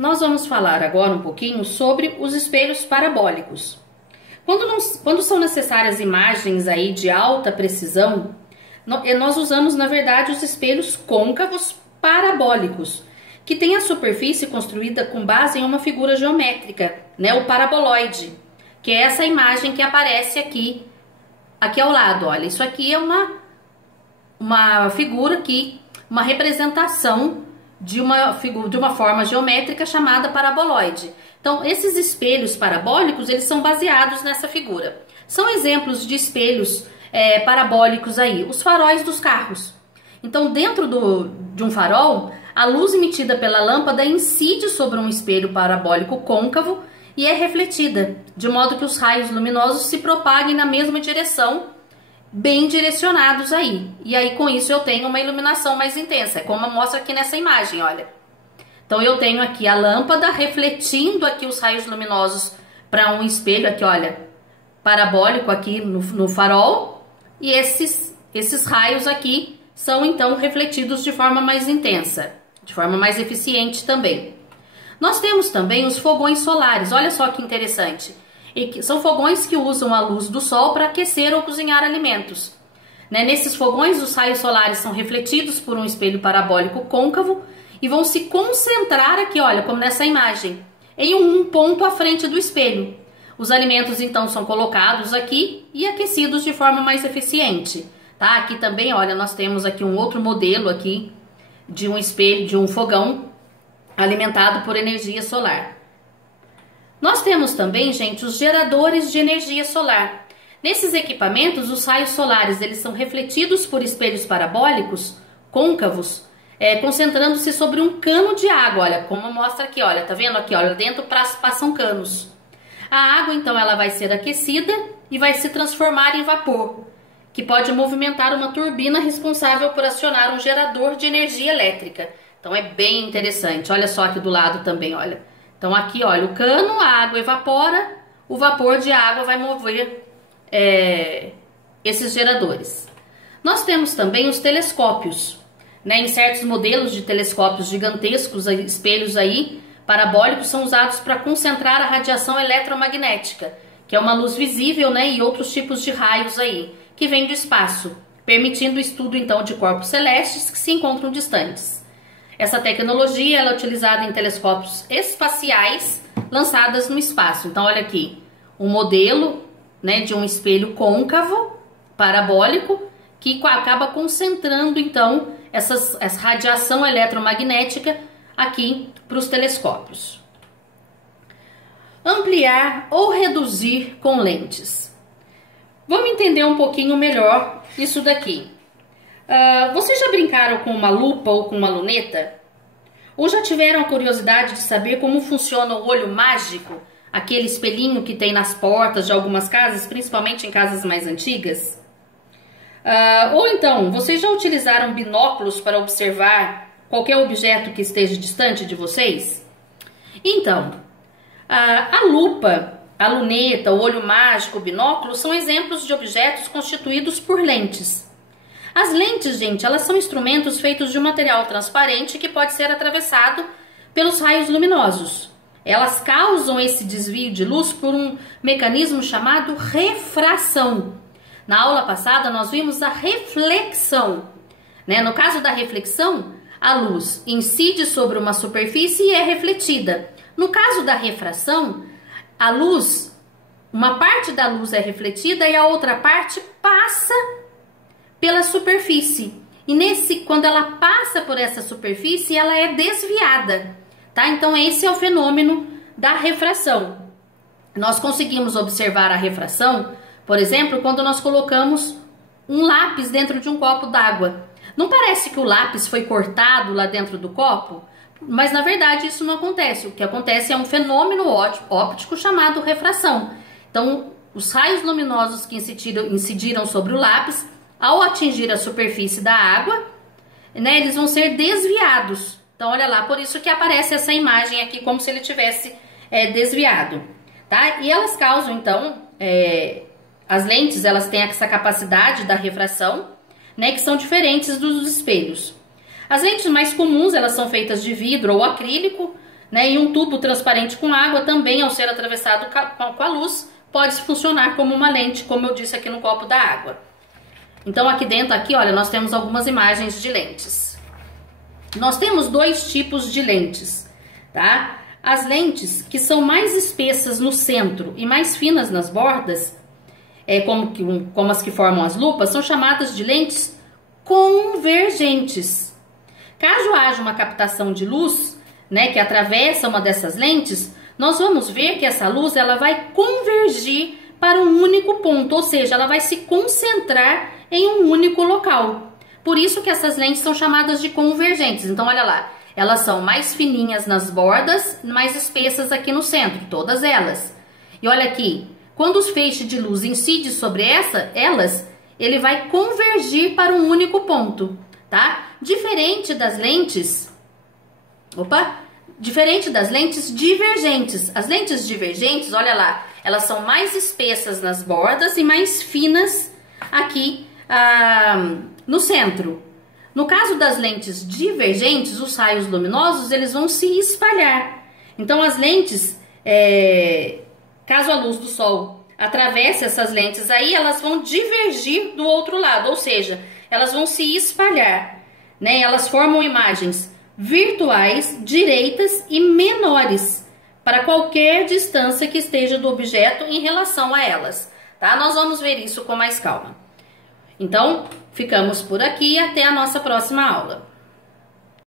Nós vamos falar agora um pouquinho sobre os espelhos parabólicos. Quando são necessárias imagens aí de alta precisão, nós usamos, na verdade, os espelhos côncavos parabólicos, que tem a superfície construída com base em uma figura geométrica, né, o paraboloide, que é essa imagem que aparece aqui ao lado. Olha, isso aqui é uma figura aqui, uma representação de uma forma geométrica chamada paraboloide. Então, esses espelhos parabólicos, eles são baseados nessa figura. São exemplos de espelhos parabólicos aí, os faróis dos carros. Então, dentro de um farol, a luz emitida pela lâmpada incide sobre um espelho parabólico côncavo e é refletida, de modo que os raios luminosos se propaguem na mesma direção, bem direcionados aí. E aí, com isso, eu tenho uma iluminação mais intensa, como mostra aqui nessa imagem, olha. Então, eu tenho aqui a lâmpada refletindo aqui os raios luminosos para um espelho aqui, olha, parabólico aqui no farol. E esses raios aqui são, então, refletidos de forma mais intensa, de forma mais eficiente também. Nós temos também os fogões solares, olha só que interessante. São fogões que usam a luz do sol para aquecer ou cozinhar alimentos. Nesses fogões, os raios solares são refletidos por um espelho parabólico côncavo e vão se concentrar aqui, olha, como nessa imagem, em um ponto à frente do espelho. Os alimentos, então, são colocados aqui e aquecidos de forma mais eficiente. Tá? Aqui também, olha, nós temos aqui um outro modelo aqui de um espelho, de um fogão alimentado por energia solar. Nós temos também, gente, os geradores de energia solar. Nesses equipamentos, os raios solares, eles são refletidos por espelhos parabólicos côncavos, concentrando-se sobre um cano de água, olha, como mostra aqui, olha, tá vendo aqui, olha, dentro passam canos. A água, então, ela vai ser aquecida e vai se transformar em vapor, que pode movimentar uma turbina responsável por acionar um gerador de energia elétrica. Então, é bem interessante. Olha só aqui do lado também, olha. Então, aqui, olha, o cano, a água evapora, o vapor de água vai mover esses geradores. Nós temos também os telescópios, Em certos modelos de telescópios gigantescos, espelhos aí, parabólicos, são usados para concentrar a radiação eletromagnética, que é uma luz visível, e outros tipos de raios aí, que vem do espaço, permitindo o estudo, então, de corpos celestes que se encontram distantes. Essa tecnologia ela é utilizada em telescópios espaciais lançados no espaço. Então, olha aqui, um modelo, de um espelho côncavo, parabólico, que acaba concentrando, então, essa radiação eletromagnética aqui para os telescópios. Ampliar ou reduzir com lentes. Vamos entender um pouquinho melhor isso daqui. Vocês já brincaram com uma lupa ou com uma luneta? Ou já tiveram a curiosidade de saber como funciona o olho mágico? Aquele espelhinho que tem nas portas de algumas casas, principalmente em casas mais antigas? Ou então, vocês já utilizaram binóculos para observar qualquer objeto que esteja distante de vocês? Então, a lupa, a luneta, o olho mágico, o binóculo são exemplos de objetos constituídos por lentes. As lentes, gente, elas são instrumentos feitos de um material transparente que pode ser atravessado pelos raios luminosos. Elas causam esse desvio de luz por um mecanismo chamado refração. Na aula passada, nós vimos a reflexão. No caso da reflexão, a luz incide sobre uma superfície e é refletida. No caso da refração, a luz, uma parte da luz é refletida e a outra parte passa pela superfície. E quando ela passa por essa superfície, ela é desviada, tá? Então, esse é o fenômeno da refração. Nós conseguimos observar a refração, por exemplo, quando nós colocamos um lápis dentro de um copo d'água. Não parece que o lápis foi cortado lá dentro do copo? Mas, na verdade, isso não acontece. O que acontece é um fenômeno óptico chamado refração. Então, os raios luminosos que incidiram sobre o lápis, ao atingir a superfície da água, eles vão ser desviados. Então, olha lá, por isso que aparece essa imagem aqui, como se ele tivesse desviado. Tá? E elas causam, então, as lentes, elas têm essa capacidade da refração, que são diferentes dos espelhos. As lentes mais comuns, elas são feitas de vidro ou acrílico, né? E um tubo transparente com água também, ao ser atravessado com a luz, pode funcionar como uma lente, como eu disse aqui no copo da água. Então aqui dentro, aqui, olha, nós temos algumas imagens de lentes. Nós temos dois tipos de lentes, tá? As lentes que são mais espessas no centro e mais finas nas bordas, como as que formam as lupas, são chamadas de lentes convergentes. Caso haja uma captação de luz, né, que atravessa uma dessas lentes, nós vamos ver que essa luz ela vai convergir para um único ponto, ou seja, ela vai se concentrar em um único local. Por isso que essas lentes são chamadas de convergentes. Então, olha lá, elas são mais fininhas nas bordas, mais espessas aqui no centro, todas elas. E olha aqui, quando o feixe de luz incide sobre elas, ele vai convergir para um único ponto, tá? Diferente das lentes divergentes. As lentes divergentes, olha lá, elas são mais espessas nas bordas e mais finas aqui no centro. No caso das lentes divergentes, os raios luminosos eles vão se espalhar. Então as lentes, caso a luz do sol atravesse essas lentes aí, elas vão divergir do outro lado, ou seja, elas vão se espalhar, né? Elas formam imagens virtuais, direitas e menores para qualquer distância que esteja do objeto em relação a elas, tá? Nós vamos ver isso com mais calma. Então, ficamos por aqui e até a nossa próxima aula.